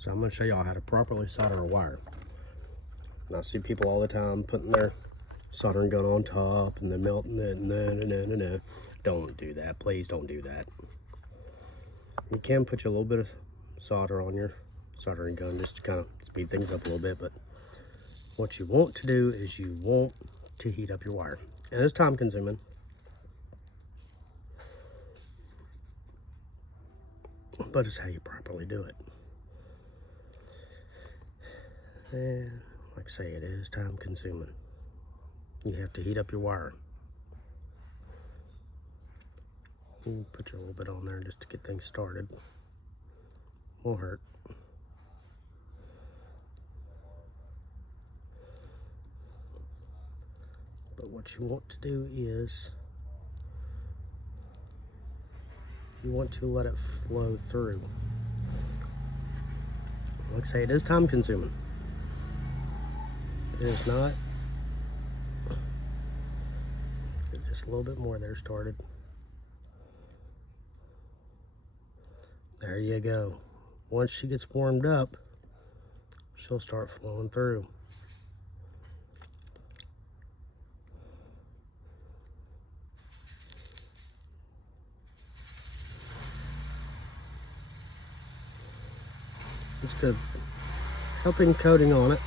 So I'm going to show y'all how to properly solder a wire. And I see people all the time putting their soldering gun on top and then melting it. No. Don't do that. Please don't do that. You can put a little bit of solder on your soldering gun just to kind of speed things up a little bit. But what you want to do is you want to heat up your wire. And it's time consuming. But it's how you properly do it. And like I say, it is time consuming. You have to heat up your wire. Put you a little bit on there just to get things started. Won't hurt. But what you want to do is you want to let it flow through. Like I say, it is time consuming. It is not. Get just a little bit more there started. There you go. Once she gets warmed up, she'll start flowing through. Just a helping coating on it.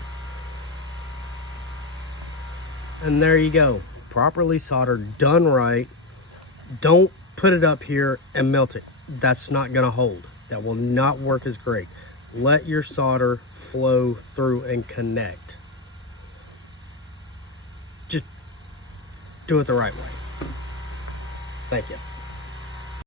And there you go. Properly soldered, done right. Don't put it up here and melt it. That's not gonna hold. That will not work as great. Let your solder flow through and connect. Just do it the right way. Thank you.